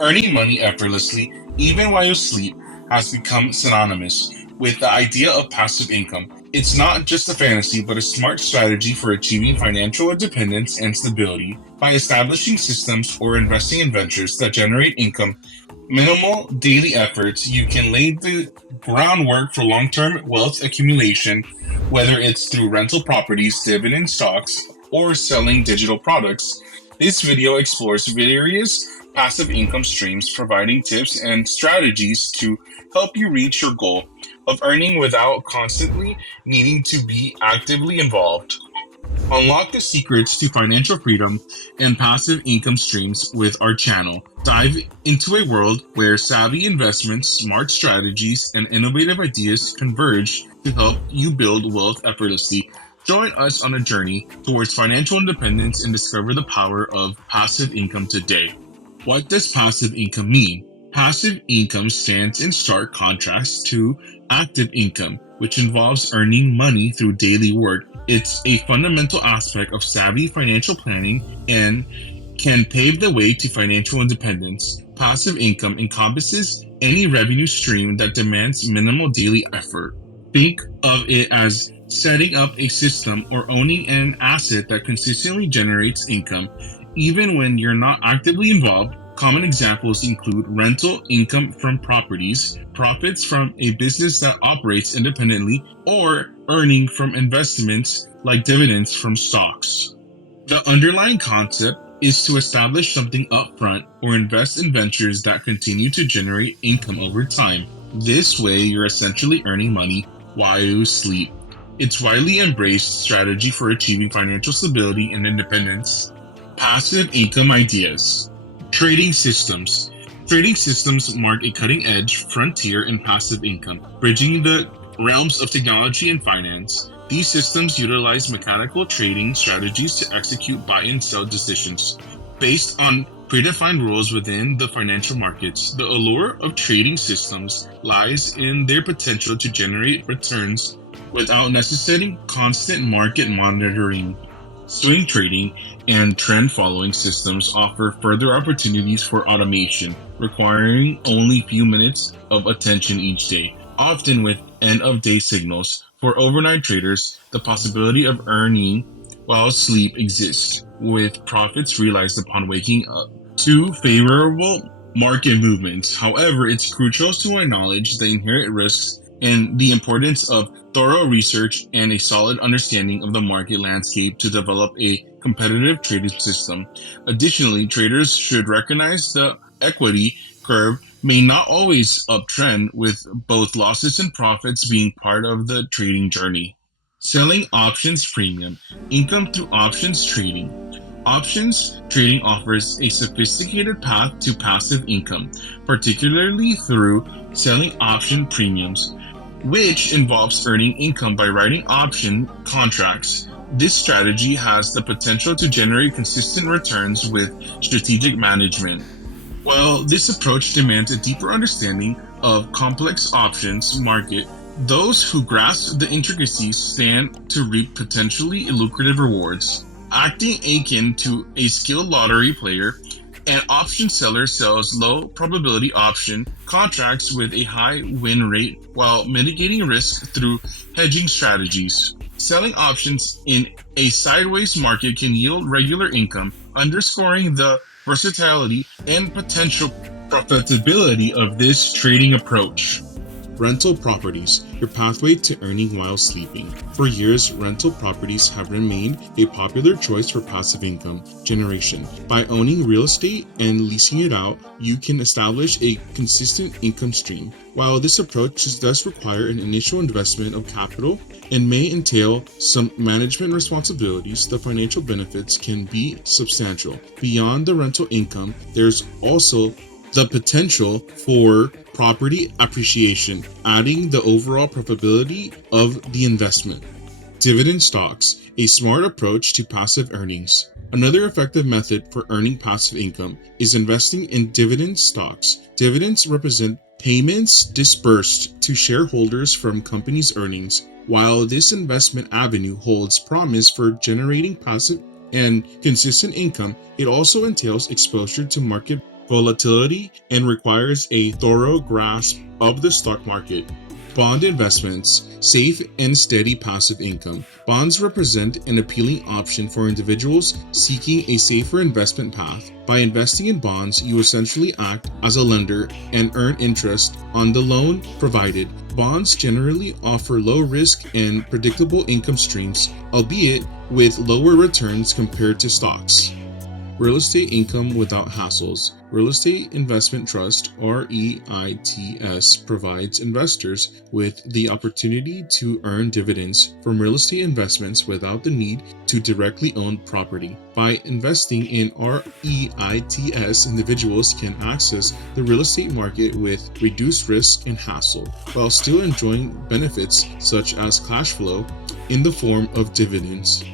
Earning money effortlessly, even while you sleep, has become synonymous with the idea of passive income. It's not just a fantasy, but a smart strategy for achieving financial independence and stability. By establishing systems or investing in ventures that generate income, minimal daily efforts, you can lay the groundwork for long term wealth accumulation, whether it's through rental properties, dividend stocks, or selling digital products. This video explores various passive income streams, providing tips and strategies to help you reach your goal of earning without constantly needing to be actively involved. Unlock the secrets to financial freedom and passive income streams with our channel. Dive into a world where savvy investments, smart strategies, and innovative ideas converge to help you build wealth effortlessly. Join us on a journey towards financial independence and discover the power of passive income today. What does passive income mean? Passive income stands in stark contrast to active income, which involves earning money through daily work. It's a fundamental aspect of savvy financial planning and can pave the way to financial independence. Passive income encompasses any revenue stream that demands minimal daily effort. Think of it as setting up a system or owning an asset that consistently generates income even when you're not actively involved. Common examples include rental income from properties, profits from a business that operates independently, or earning from investments like dividends from stocks. The underlying concept is to establish something upfront or invest in ventures that continue to generate income over time. This way, you're essentially earning money while you sleep. It's widely embraced strategy for achieving financial stability and independence. Passive income ideas. Trading systems. Trading systems mark a cutting edge frontier in passive income, bridging the realms of technology and finance. These systems utilize mechanical trading strategies to execute buy and sell decisions based on predefined rules within the financial markets. The allure of trading systems lies in their potential to generate returns without necessitating constant market monitoring. Swing trading and trend following systems offer further opportunities for automation, requiring only few minutes of attention each day, often with end of day signals. For overnight traders, the possibility of earning while asleep exists, with profits realized upon waking up to favorable market movements. However, it's crucial to acknowledge the inherent risks and the importance of thorough research and a solid understanding of the market landscape to develop a competitive trading system. Additionally, traders should recognize the equity curve may not always uptrend, with both losses and profits being part of the trading journey. Selling options premium, income through options trading. Options trading offers a sophisticated path to passive income, particularly through selling option premiums, which involves earning income by writing option contracts. This strategy has the potential to generate consistent returns with strategic management. While this approach demands a deeper understanding of complex options market, those who grasp the intricacies stand to reap potentially lucrative rewards. Acting akin to a skilled lottery player, an option seller sells low probability option contracts with a high win rate while mitigating risk through hedging strategies. Selling options in a sideways market can yield regular income, underscoring the versatility and potential profitability of this trading approach. Rental properties, your pathway to earning while sleeping. For years, rental properties have remained a popular choice for passive income generation. By owning real estate and leasing it out, you can establish a consistent income stream. While this approach does require an initial investment of capital and may entail some management responsibilities, the financial benefits can be substantial. Beyond the rental income, there's also the potential for property appreciation, adding the overall profitability of the investment. Dividend stocks, a smart approach to passive earnings. Another effective method for earning passive income is investing in dividend stocks. Dividends represent payments disbursed to shareholders from companies' earnings. While this investment avenue holds promise for generating passive and consistent income, it also entails exposure to market volatility, and requires a thorough grasp of the stock market. Bond investments, safe and steady passive income. Bonds represent an appealing option for individuals seeking a safer investment path. By investing in bonds, you essentially act as a lender and earn interest on the loan provided. Bonds generally offer low risk and predictable income streams, albeit with lower returns compared to stocks. Real estate income without hassles. Real Estate Investment Trust (REITs) provides investors with the opportunity to earn dividends from real estate investments without the need to directly own property. By investing in REITs, individuals can access the real estate market with reduced risk and hassle, while still enjoying benefits such as cash flow in the form of dividends.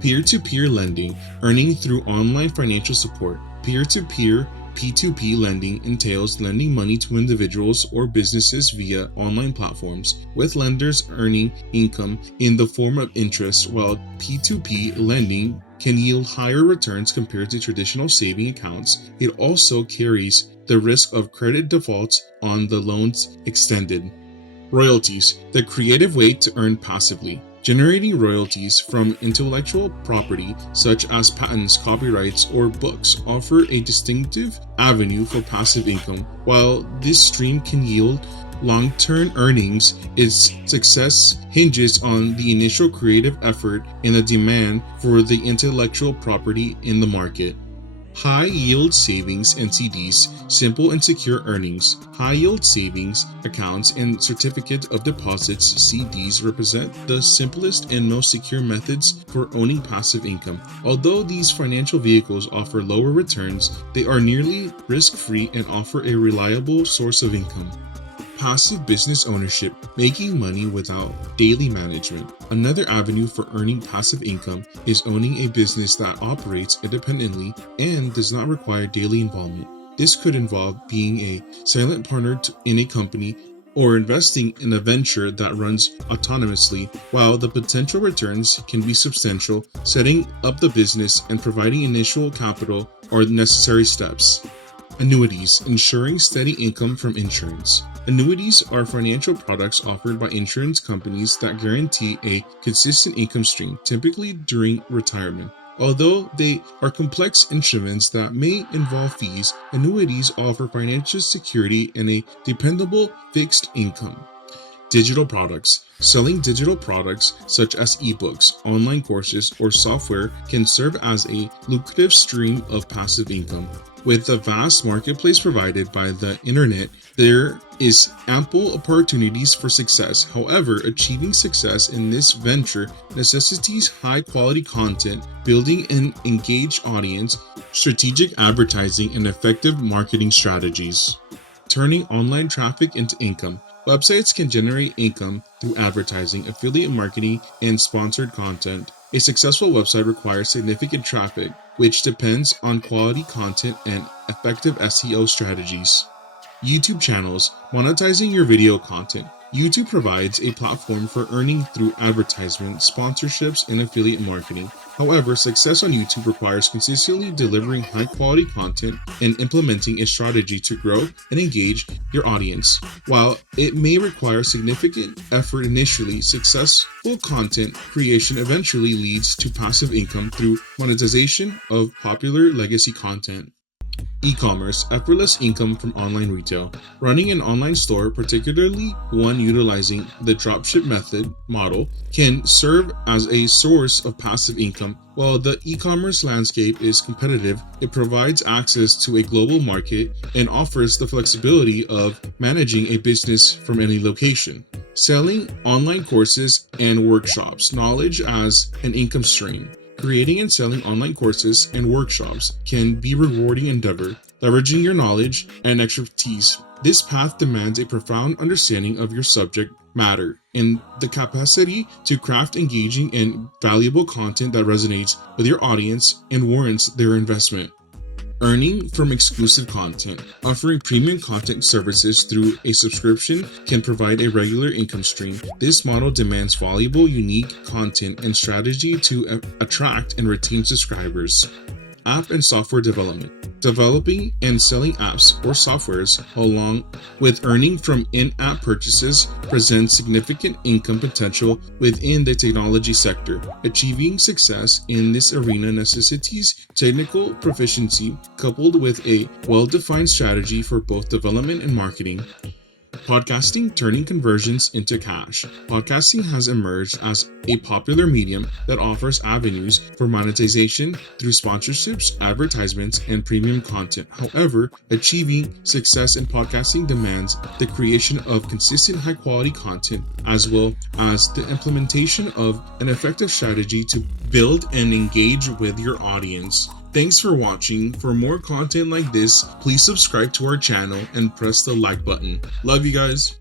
Peer-to-peer lending, earning through online financial support. Peer-to-peer P2P lending entails lending money to individuals or businesses via online platforms, with lenders earning income in the form of interest, while P2P lending can yield higher returns compared to traditional saving accounts. It also carries the risk of credit defaults on the loans extended. Royalties, the creative way to earn passively. Generating royalties from intellectual property such as patents, copyrights, or books offer a distinctive avenue for passive income. While this stream can yield long-term earnings, its success hinges on the initial creative effort and the demand for the intellectual property in the market. High-yield savings and CDs, simple and secure earnings. High-yield savings accounts and certificate of deposits (CDs) represent the simplest and most secure methods for owning passive income. Although these financial vehicles offer lower returns, they are nearly risk-free and offer a reliable source of income. Passive business ownership, making money without daily management. Another avenue for earning passive income is owning a business that operates independently and does not require daily involvement. This could involve being a silent partner in a company or investing in a venture that runs autonomously. While the potential returns can be substantial, setting up the business and providing initial capital are necessary steps. Annuities, ensuring steady income from insurance. Annuities are financial products offered by insurance companies that guarantee a consistent income stream, typically during retirement. Although they are complex instruments that may involve fees, annuities offer financial security and a dependable fixed income. Digital products. Selling digital products such as ebooks, online courses, or software can serve as a lucrative stream of passive income. With the vast marketplace provided by the internet, there is ample opportunities for success. However, achieving success in this venture necessitates high-quality content, building an engaged audience, strategic advertising, and effective marketing strategies. Turning online traffic into income. Websites can generate income through advertising, affiliate marketing, and sponsored content. A successful website requires significant traffic, which depends on quality content and effective SEO strategies. YouTube channels, monetizing your video content. YouTube provides a platform for earning through advertisement, sponsorships, and affiliate marketing. However, success on YouTube requires consistently delivering high-quality content and implementing a strategy to grow and engage your audience. While it may require significant effort initially, successful content creation eventually leads to passive income through monetization of popular legacy content. E-commerce, effortless income from online retail. Running an online store, particularly one utilizing the dropship model, can serve as a source of passive income. While the e-commerce landscape is competitive, it provides access to a global market and offers the flexibility of managing a business from any location. Selling online courses and workshops, knowledge as an income stream. Creating and selling online courses and workshops can be a rewarding endeavor, leveraging your knowledge and expertise. This path demands a profound understanding of your subject matter and the capacity to craft engaging and valuable content that resonates with your audience and warrants their investment. Earning from exclusive content. Offering premium content services through a subscription can provide a regular income stream. This model demands valuable, unique content and strategy to attract and retain subscribers. app and software development. Developing and selling apps or softwares along with earning from in-app purchases presents significant income potential within the technology sector. Achieving success in this arena necessitates technical proficiency coupled with a well-defined strategy for both development and marketing. Podcasting turning conversions into cash. Podcasting has emerged as a popular medium that offers avenues for monetization through sponsorships, advertisements, and premium content. However, achieving success in podcasting demands the creation of consistent high quality content as well as the implementation of an effective strategy to build and engage with your audience. Thanks for watching. For more content like this, please subscribe to our channel and press the like button. Love you guys.